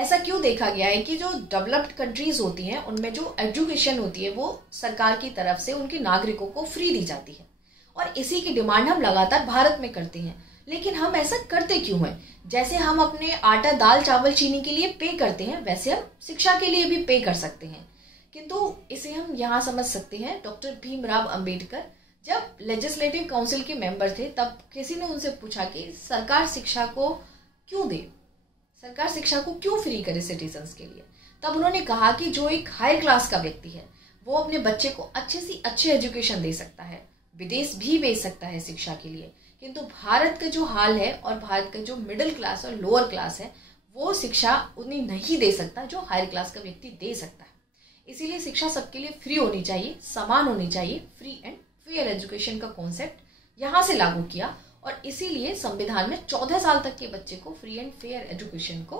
ऐसा क्यों देखा गया है कि जो डेवलप्ड कंट्रीज होती हैं उनमें जो एजुकेशन होती है वो सरकार की तरफ से उनके नागरिकों को फ्री दी जाती है, और इसी की डिमांड हम लगातार भारत में करते हैं। लेकिन हम ऐसा करते क्यों हैं? जैसे हम अपने आटा दाल चावल चीनी के लिए पे करते हैं, वैसे हम शिक्षा के लिए भी पे कर सकते हैं। किंतु इसे हम यहाँ समझ सकते हैं। डॉक्टर भीमराव अंबेडकर जब लेजिस्लेटिव काउंसिल के मेंबर थे, तब किसी ने उनसे पूछा कि सरकार शिक्षा को क्यों दे, सरकार शिक्षा को क्यों फ्री करे सिटीजन्स के लिए। तब उन्होंने कहा कि जो एक हायर क्लास का व्यक्ति है वो अपने बच्चे को अच्छे से अच्छे एजुकेशन दे सकता है, विदेश भी भेज सकता है शिक्षा के लिए। किंतु भारत का जो हाल है और भारत का जो मिडिल क्लास और लोअर क्लास है वो शिक्षा उतनी नहीं दे सकता जो हायर क्लास का व्यक्ति दे सकता है। इसीलिए शिक्षा सबके लिए फ्री होनी चाहिए, समान होनी चाहिए। फ्री एंड फेयर एजुकेशन का कॉन्सेप्ट यहाँ से लागू किया, और इसीलिए संविधान में 14 साल तक के बच्चे को फ्री एंड फेयर एजुकेशन को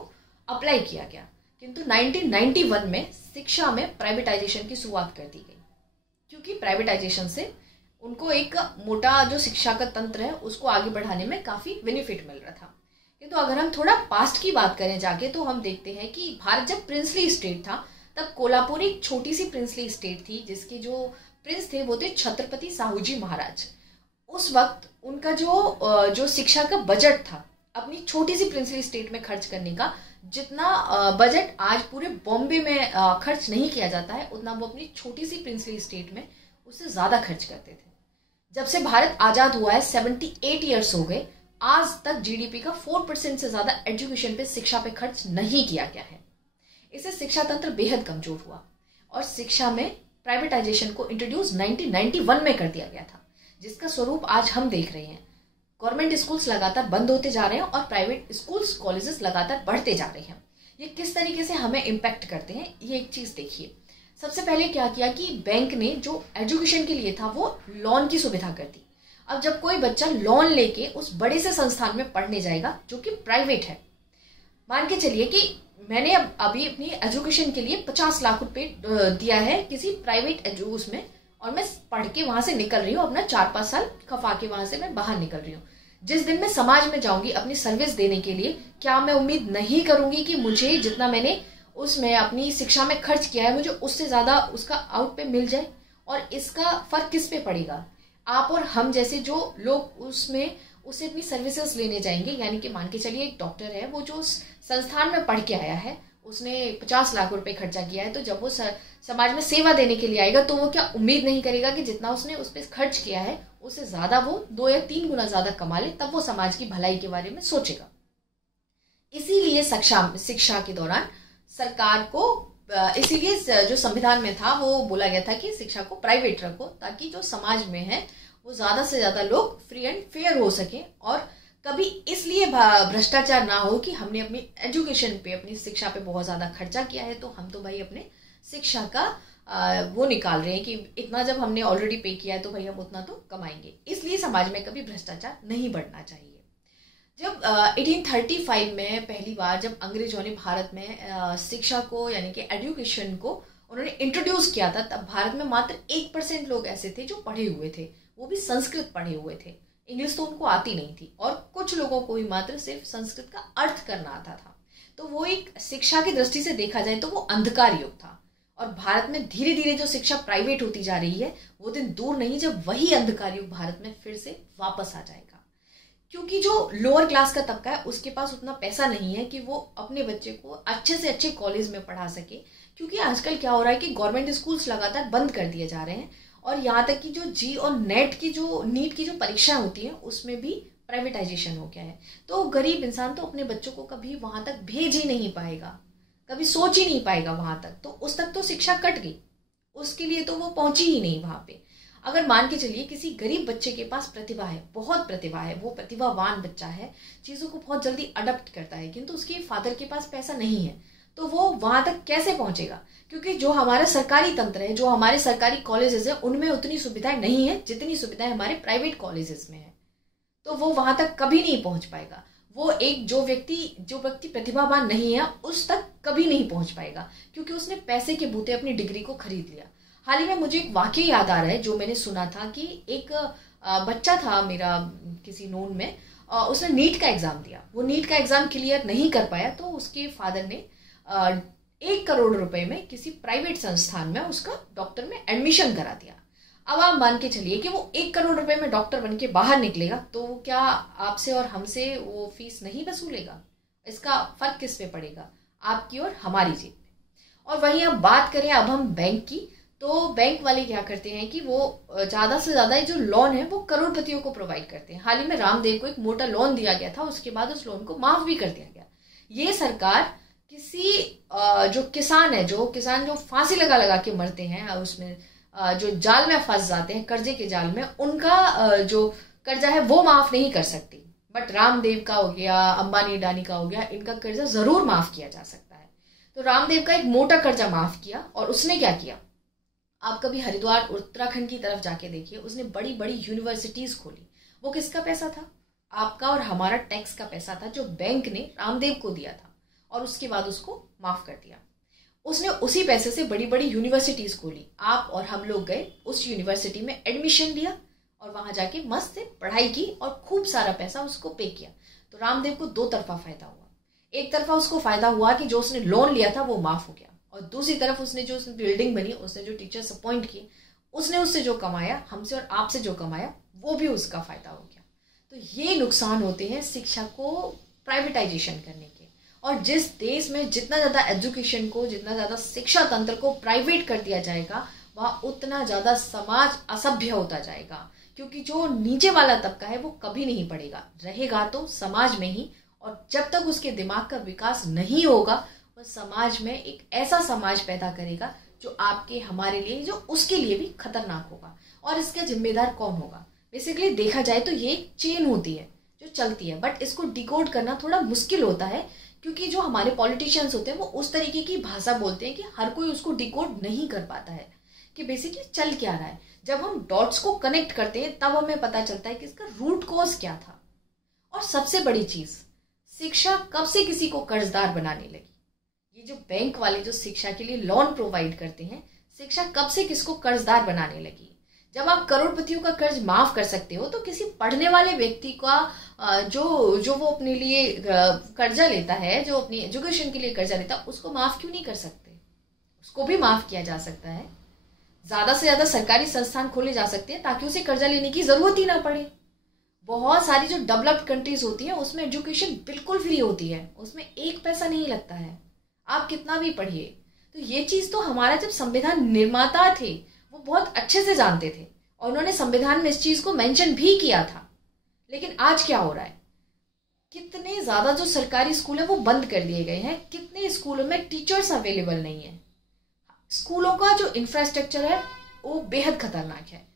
अप्लाई किया गया। किंतु 1991 में शिक्षा में प्राइवेटाइजेशन की शुरुआत कर दी गई, क्योंकि प्राइवेटाइजेशन से उनको एक मोटा जो शिक्षा का तंत्र है उसको आगे बढ़ाने में काफी बेनिफिट मिल रहा था। किंतु अगर हम थोड़ा पास्ट की बात करें जाके, तो हम देखते हैं कि भारत जब प्रिंसली स्टेट था तब कोल्हापुर एक छोटी सी प्रिंसली स्टेट थी, जिसके जो प्रिंस थे वो थे छत्रपति साहूजी महाराज। उस वक्त उनका जो शिक्षा का बजट था अपनी छोटी सी प्रिंसली स्टेट में खर्च करने का, जितना बजट आज पूरे बॉम्बे में खर्च नहीं किया जाता है, उतना वो अपनी छोटी सी प्रिंसली स्टेट में उससे ज्यादा खर्च करते थे। जब से भारत आजाद हुआ है 78 ईयर्स हो गए, आज तक जीडीपी का 4% से ज्यादा एजुकेशन पे, शिक्षा पे खर्च नहीं किया गया है। इससे शिक्षा तंत्र बेहद कमजोर हुआ, और शिक्षा में प्राइवेटाइजेशन को इंट्रोड्यूस 1991 में कर दिया गया था, जिसका स्वरूप आज हम देख रहे हैं। गवर्नमेंट स्कूल्स लगातार बंद होते जा रहे हैं और प्राइवेट स्कूल्स कॉलेजेस लगातार बढ़ते जा रहे हैं। ये किस तरीके से हमें इम्पैक्ट करते हैं, ये एक चीज देखिए। सबसे पहले क्या किया कि बैंक ने जो एजुकेशन के लिए था वो लोन की सुविधा कर दी। अब जब कोई बच्चा लोन लेके उस बड़े से संस्थान में पढ़ने जाएगा जो कि प्राइवेट है, मान के चलिए कि मैंने अभी अपनी एजुकेशन के लिए 50 लाख रुपए दिया है किसी प्राइवेट उसमें, और मैं पढ़ के वहां से निकल रही हूँ, अपना 4-5 साल खपा के वहां से मैं बाहर निकल रही हूँ। जिस दिन मैं समाज में जाऊंगी अपनी सर्विस देने के लिए, क्या मैं उम्मीद नहीं करूंगी कि मुझे जितना मैंने उसमें अपनी शिक्षा में खर्च किया है मुझे उससे ज्यादा उसका आउट पे मिल जाए? और इसका फर्क किस पे पड़ेगा? आप और हम जैसे जो लोग उसमें उसे अपनी सर्विसेज लेने जाएंगे। यानी कि मान के चलिए एक डॉक्टर है, वो जो संस्थान में पढ़ के आया है, उसने 50 लाख रुपए खर्चा किया है, तो जब वो समाज में सेवा देने के लिए आएगा तो वो क्या उम्मीद नहीं करेगा कि जितना उसने उस पर खर्च किया है उससे ज्यादा वो 2 या 3 गुना ज्यादा कमा ले, तब वो समाज की भलाई के बारे में सोचेगा। इसीलिए शिक्षा के दौरान सरकार को, इसीलिए जो संविधान में था वो बोला गया था कि शिक्षा को प्राइवेट रखो, ताकि जो समाज में है वो ज्यादा से ज्यादा लोग फ्री एंड फेयर हो सके, और कभी इसलिए भ्रष्टाचार ना हो कि हमने अपनी एजुकेशन पे, अपनी शिक्षा पे बहुत ज्यादा खर्चा किया है, तो हम तो भाई अपने शिक्षा का वो निकाल रहे हैं कि इतना जब हमने ऑलरेडी पे किया है तो भाई हम उतना तो कमाएंगे। इसलिए समाज में कभी भ्रष्टाचार नहीं बढ़ना चाहिए। जब 1835 में पहली बार जब अंग्रेजों ने भारत में शिक्षा को, यानी कि एजुकेशन को उन्होंने इंट्रोड्यूस किया था, तब भारत में मात्र 1% लोग ऐसे थे जो पढ़े हुए थे, वो भी संस्कृत पढ़े हुए थे। इंग्लिश तो उनको आती नहीं थी, और कुछ लोगों को ही मात्र सिर्फ संस्कृत का अर्थ करना आता था। तो वो एक शिक्षा की दृष्टि से देखा जाए तो वो अंधकार युग था। और भारत में धीरे धीरे जो शिक्षा प्राइवेट होती जा रही है, वो दिन दूर नहीं जब वही अंधकार युग भारत में फिर से वापस आ जाएगा। क्योंकि जो लोअर क्लास का तबका है उसके पास उतना पैसा नहीं है कि वो अपने बच्चे को अच्छे से अच्छे कॉलेज में पढ़ा सके। क्योंकि आजकल क्या हो रहा है कि गवर्नमेंट स्कूल्स लगातार बंद कर दिए जा रहे हैं, और यहाँ तक कि जो जी और नीट की जो परीक्षाएं होती हैं उसमें भी प्राइवेटाइजेशन हो गया है। तो गरीब इंसान तो अपने बच्चों को कभी वहां तक भेज ही नहीं पाएगा, कभी सोच ही नहीं पाएगा वहां तक, तो उस तक तो शिक्षा कट गई, उसके लिए तो वो पहुंची ही नहीं वहां पे। अगर मान के चलिए किसी गरीब बच्चे के पास प्रतिभा है, बहुत प्रतिभा है, वो प्रतिभावान बच्चा है, चीजों को बहुत जल्दी अडॉप्ट करता है, किंतु उसके फादर के पास पैसा नहीं है, तो वो वहां तक कैसे पहुंचेगा? क्योंकि जो हमारा सरकारी तंत्र है, जो हमारे सरकारी कॉलेजेस है, उनमें उतनी सुविधाएं नहीं है जितनी सुविधाएं हमारे प्राइवेट कॉलेजेस में है, तो वो वहां तक कभी नहीं पहुंच पाएगा। वो एक जो व्यक्ति प्रतिभावान नहीं है उस तक कभी नहीं पहुंच पाएगा, क्योंकि उसने पैसे के बूते अपनी डिग्री को खरीद लिया। हाल ही में मुझे एक वाकया याद आ रहा है जो मैंने सुना था कि एक बच्चा था मेरा किसी नोन में, उसने नीट का एग्जाम दिया, वो नीट का एग्जाम क्लियर नहीं कर पाया, तो उसके फादर ने 1 करोड़ रुपए में किसी प्राइवेट संस्थान में उसका डॉक्टर में एडमिशन करा दिया। अब आप मान के चलिए कि वो 1 करोड़ रुपए में डॉक्टर बन के बाहर निकलेगा तो क्या आपसे और हमसे वो फीस नहीं वसूलेगा? इसका फर्क किस पे पड़ेगा? आपकी और हमारी जेब पे। और वहीं अब बात करें अब हम बैंक की, तो बैंक वाले क्या करते हैं कि वो ज़्यादा से ज़्यादा जो लोन है वो करोड़पतियों को प्रोवाइड करते हैं। हाल ही में रामदेव को एक मोटा लोन दिया गया था, उसके बाद उस लोन को माफ़ भी कर दिया गया। ये सरकार किसी जो किसान है, जो फांसी लगा लगा के मरते हैं, उसमें जो जाल में फंस जाते हैं, कर्जे के जाल में, उनका जो कर्जा है वो माफ़ नहीं कर सकती। बट रामदेव का हो गया, अंबानी अडानी का हो गया, इनका कर्जा ज़रूर माफ़ किया जा सकता है। तो रामदेव का एक मोटा कर्जा माफ़ किया और उसने क्या किया, आप कभी हरिद्वार उत्तराखंड की तरफ जाके देखिए, उसने बड़ी बड़ी यूनिवर्सिटीज खोली। वो किसका पैसा था? आपका और हमारा टैक्स का पैसा था, जो बैंक ने रामदेव को दिया था और उसके बाद उसको माफ कर दिया। उसने उसी पैसे से बड़ी बड़ी यूनिवर्सिटीज खोली। आप और हम लोग गए, उस यूनिवर्सिटी में एडमिशन लिया और वहां जाके मस्त से पढ़ाई की और खूब सारा पैसा उसको पे किया। तो रामदेव को दो तरफा फायदा हुआ। एक तरफा उसको फायदा हुआ कि जो उसने लोन लिया था वो माफ हो गया, और दूसरी तरफ उसने जो बिल्डिंग बनी, उसने जो टीचर्स अपॉइंट किए, उसने उससे जो कमाया, हमसे और आपसे जो कमाया, वो भी उसका फायदा हो गया। तो ये नुकसान होते हैं शिक्षा को प्राइवेटाइजेशन करने के। और जिस देश में जितना ज्यादा एजुकेशन को, जितना ज्यादा शिक्षा तंत्र को प्राइवेट कर दिया जाएगा, वहाँ उतना ज्यादा समाज असभ्य होता जाएगा। क्योंकि जो नीचे वाला तबका है वो कभी नहीं पढ़ेगा, रहेगा तो समाज में ही, और जब तक उसके दिमाग का विकास नहीं होगा समाज में एक ऐसा समाज पैदा करेगा जो आपके हमारे लिए, जो उसके लिए भी खतरनाक होगा। और इसका जिम्मेदार कौन होगा? बेसिकली देखा जाए तो ये एक चेन होती है जो चलती है, बट इसको डिकोड करना थोड़ा मुश्किल होता है, क्योंकि जो हमारे पॉलिटिशियंस होते हैं वो उस तरीके की भाषा बोलते हैं कि हर कोई उसको डिकोड नहीं कर पाता है कि बेसिकली चल क्या रहा है। जब हम डॉट्स को कनेक्ट करते हैं तब हमें पता चलता है कि इसका रूट कॉज क्या था। और सबसे बड़ी चीज, शिक्षा कब से किसी को कर्जदार बनाने लगी? ये जो बैंक वाले जो शिक्षा के लिए लोन प्रोवाइड करते हैं, शिक्षा कब से किसको कर्जदार बनाने लगी? जब आप करोड़पतियों का कर्ज माफ कर सकते हो, तो किसी पढ़ने वाले व्यक्ति का जो वो अपने लिए कर्जा लेता है, जो अपनी एजुकेशन के लिए कर्जा लेता है, उसको माफ क्यों नहीं कर सकते? उसको भी माफ किया जा सकता है। ज्यादा से ज्यादा सरकारी संस्थान खोले जा सकते हैं ताकि उसे कर्जा लेने की जरूरत ही ना पड़े। बहुत सारी जो डेवलप्ड कंट्रीज होती है उसमें एजुकेशन बिल्कुल फ्री होती है, उसमें एक पैसा नहीं लगता है, आप कितना भी पढ़िए। तो ये चीज तो हमारा जब संविधान निर्माता थे वो बहुत अच्छे से जानते थे, और उन्होंने संविधान में इस चीज को मेंशन भी किया था। लेकिन आज क्या हो रहा है, कितने ज्यादा जो सरकारी स्कूल है वो बंद कर दिए गए हैं, कितने स्कूलों में टीचर्स अवेलेबल नहीं है, स्कूलों का जो इंफ्रास्ट्रक्चर है वो बेहद खतरनाक है,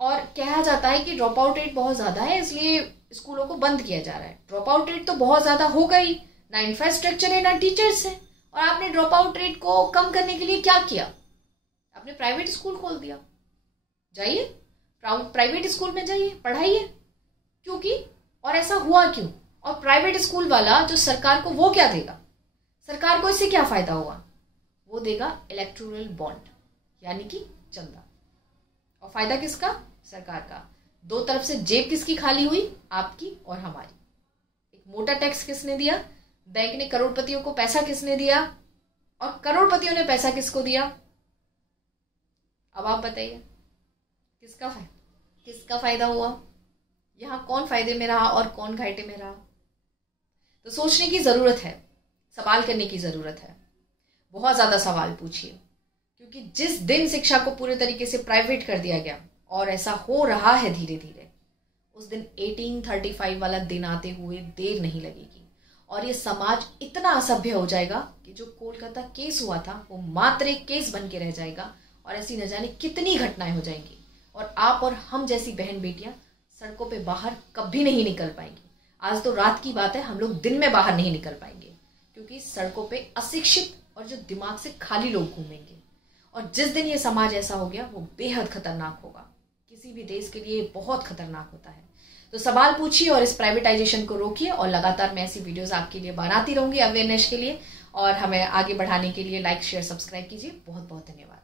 और कहा जाता है कि ड्रॉप आउट रेट बहुत ज्यादा है इसलिए स्कूलों को बंद किया जा रहा है। ड्रॉप आउट रेट तो बहुत ज्यादा हो गई, ना इंफ्रास्ट्रक्चर है ना टीचर्स है, और आपने ड्रॉप आउट रेट को कम करने के लिए क्या किया? आपने प्राइवेट स्कूल खोल दिया। जाइए प्राइवेट स्कूल में जाइए, पढ़ाइए। क्योंकि और ऐसा हुआ क्यों? और प्राइवेट स्कूल वाला जो सरकार को वो क्या देगा? सरकार को इससे क्या फायदा होगा? वो देगा इलेक्टोरल बॉन्ड, यानी कि चंदा। और फायदा किसका? सरकार का। दो तरफ से जेब किसकी खाली हुई? आपकी और हमारी। एक मोटा टैक्स किसने दिया? बैंक ने करोड़पतियों को पैसा किसने दिया? और करोड़पतियों ने पैसा किसको दिया? अब आप बताइए किसका फायदा हुआ? यहाँ कौन फायदे में रहा और कौन घाटे में रहा? तो सोचने की जरूरत है, सवाल करने की जरूरत है, बहुत ज्यादा सवाल पूछिए। क्योंकि जिस दिन शिक्षा को पूरे तरीके से प्राइवेट कर दिया गया, और ऐसा हो रहा है धीरे धीरे, उस दिन 1835 वाला दिन आते हुए देर नहीं लगेगी, और ये समाज इतना असभ्य हो जाएगा कि जो कोलकाता केस हुआ था वो मात्र एक केस बन के रह जाएगा, और ऐसी न जाने कितनी घटनाएं हो जाएंगी, और आप और हम जैसी बहन बेटियां सड़कों पे बाहर कभी नहीं निकल पाएंगी। आज तो रात की बात है, हम लोग दिन में बाहर नहीं निकल पाएंगे, क्योंकि सड़कों पे अशिक्षित और जो दिमाग से खाली लोग घूमेंगे। और जिस दिन ये समाज ऐसा हो गया वो बेहद खतरनाक होगा, किसी भी देश के लिए बहुत खतरनाक होता है। तो सवाल पूछिए और इस प्राइवेटाइजेशन को रोकिए, और लगातार मैं ऐसी वीडियोस आपके लिए बनाती रहूंगी अवेयरनेस के लिए, और हमें आगे बढ़ाने के लिए लाइक शेयर सब्सक्राइब कीजिए। बहुत बहुत धन्यवाद।